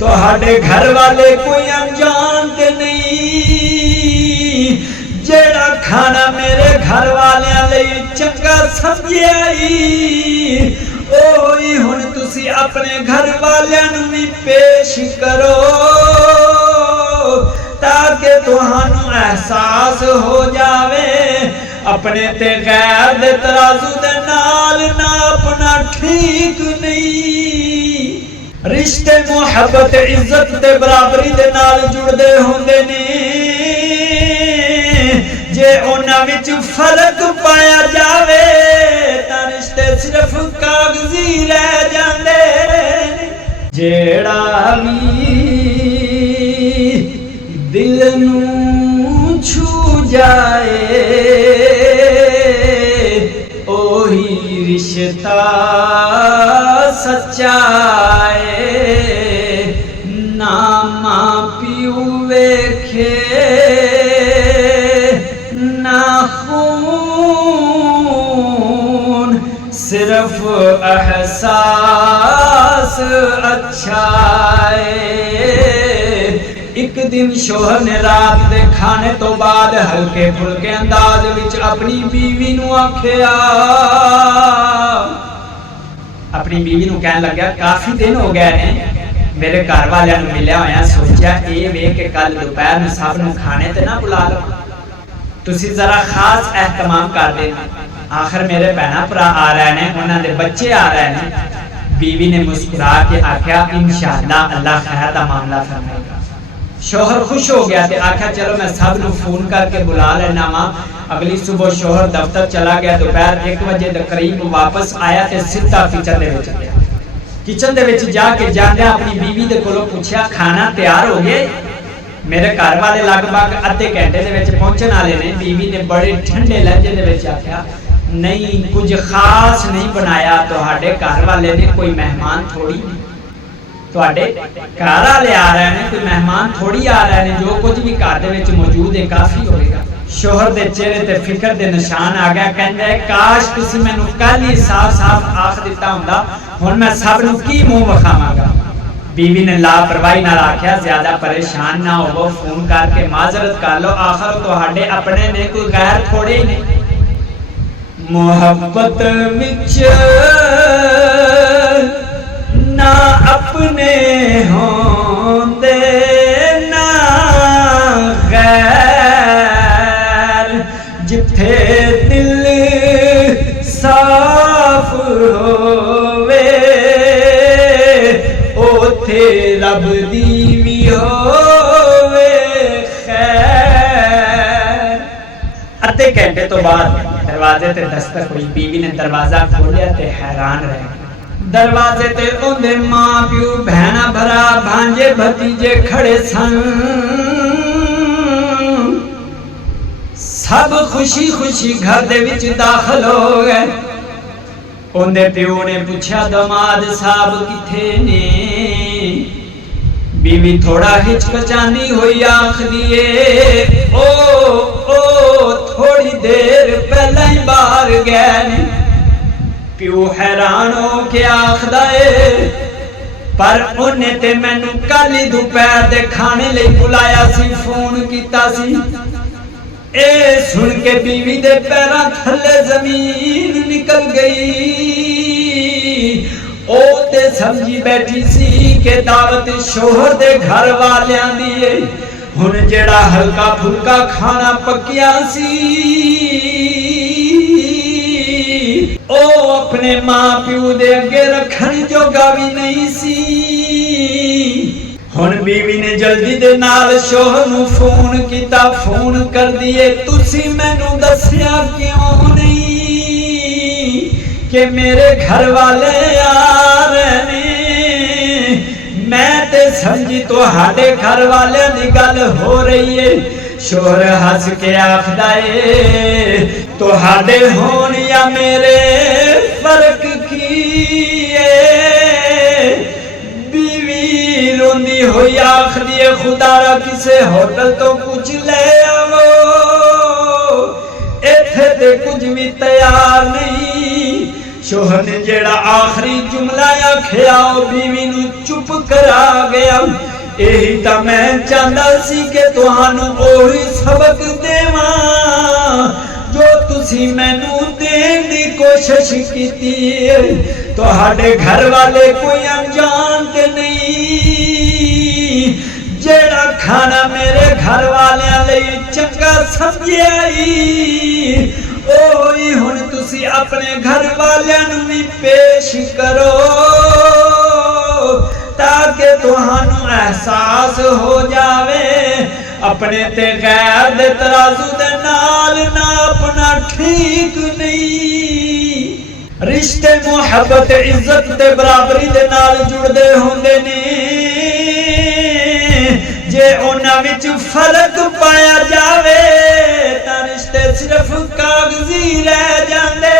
तुहाडे घर वाले कोई अनजान ते नहीं जेड़ा खाना मेरे घर वालियां लई चंगा समझिया ओही हुण तुसी अपने घर वालियां नूं भी पेश करो ताकि तुहानू एहसास हो जावे अपने ते गैर दे तराजू दे नाल नापना ठीक नहीं। रिश्ते मुहब्बत इज्जत ते बराबरी दे नाल जुड़दे होंदे ने जे उन्हां विच फर्क पाया जावे तां रिश्ते सिर्फ कागजी रह जांदे जेड़ा भी दिल नूं छू जाए ओही रिश्ता सच्चा ना मां प्यू वेखे ना खून सिर्फ एहसास अच्छा एक दिन शोहर ने रात दे खाने तो बाद हल्के फुल्के अंदाज विच अपनी बीवी नूं आखिया अपनी बीवी नूं कहन लग्या काफी दिन हो गए ने मेरे घर वालियां नूं मिलिया होया सोचा ये वेख के कल दोपहर नूं सब नूं खाने ते ना बुला लो तुसी जरा खास एहतमाम कर देना आखिर मेरे भैणा भरा आ रहे ने उन्हां दे बच्चे आ रहे ने। बीवी ने मुस्कुरा के आख्या इंशाअल्लाह अल्लाह खैर दा मामला फरमाएगा। शोहर खुश हो गया ते आख्या चलो मैं सब नूं फोन करके बुला लेना वा। अगली सुबह शोहर दफ्तर चला गया दोपहर 1 बजे दे करीब वापस आया ते सीधा किचन दे विच गया। किचन दे विच जाके जांदे अपनी बीवी दे कोलों पूछया खाना तैयार हो गया मेरे घर वाले लगभग अद्धे घंटे दे विच पहुंचण वाले ने। बीवी ने बड़े ठंडे लहजे दे विच आख्या नहीं कुछ खास नहीं बनाया तुहाडे घर वाले ने कोई मेहमान थोड़ी तुहाडे घर वाले आ रहे हैं कोई मेहमान थोड़ी आ रहे हैं जो कुछ भी घर दे विच मौजूद है काफी होएगा। शोहर दे चेहरे ते फिक्र दे निशान आ गया कहंदा काश तुसी मैनू कल ही साफ साफ आख दिता हुंदा हुण मैं सब नूं की मुंह विखावांगा। बीवी ने लापरवाही नाल आख्या ज्यादा परेशान ना होवो फोन करके माजरत कर लो आखिर तुहाडे अपने ने कोई गैर थोड़े ही नहीं। मोहब्बत विच ना अपने होंदे ना गैर जिथे दिल साफ होवे ओथे रब दी भी होवे खैर। अद्धे घंटे तो बाद दरवाजे ते दस्तक हुई। बीवी ने दरवाजा खोलिया ते हैरान रह गई। दरवाजे ते उनदे मां प्यो भैणा भरा भांजे भतीजे खड़े सन सब खुशी खुशी घर दे विच दाखिल हो गए। उनदे प्यो ने पूछा दमाद साहब किथे ने। बीवी थोड़ा हिचकिचांदी हुई आखदी ओ थोड़ी देर पहले ही बाहर गए ने। प्यो हैरान हो के आखदा पर उन्हें ते मैनू कल ही दोपहर दे खाने लई बुलाया सी फोन कीता सी। ए सुन के बीवी दे पैरां थल्ले जमीन निकल गई। ओ ते समझी बैठी सी के दावत शोहर दे घर वालियां दी है हुण जेड़ा हल्का फुल्का खाना पकिया सी ओ अपने मां प्यो दे अगे रखण जोगा भी नहीं सी। हुण बीवी ने जल्दी दे नाल शोहर नूं फोन कीता। फोन कर दिए तुसी मैनू दस्सिया क्यों नहीं कि मेरे घर वाले आ रहे ने। मैं ते समझी तुहाडे घर वाले दी गल हो रही है। शोहर हंस के आखदा तुहाडे होण या मेरे फर्क की बीवी रोंदी हुई आखदी खुदारा किसे होटल तो कुछ ले आवो इत्थे ते कुछ भी तैयार नहीं। शोहर ने जेड़ा आखिरी जुमला आखिया बीवी नू चुप करा गया। यही तो मैं चाहता सी कि तुहानू ओही सबक देवां जो तुसी मैनू देन दी कोशिश कीती। तुहाडे घर वाले कोई अनजान ते नहीं, जेड़ा खाना मेरे घर वालियां लई चंगा समझिया ओही हुण तुसी अपने घर वालियां नू भी पेश करो ताकि तुहानू एहसास हो जावे अपने ते गैर दे तराजू दे नाल नापना ठीक नहीं। रिश्ते मुहब्बत इज्जत ते बराबरी दे नाल जुड़दे होंदे ने, जे उन्हां विच फर्क पाया जावे तां रिश्ते सिर्फ कागजी रह जांदे।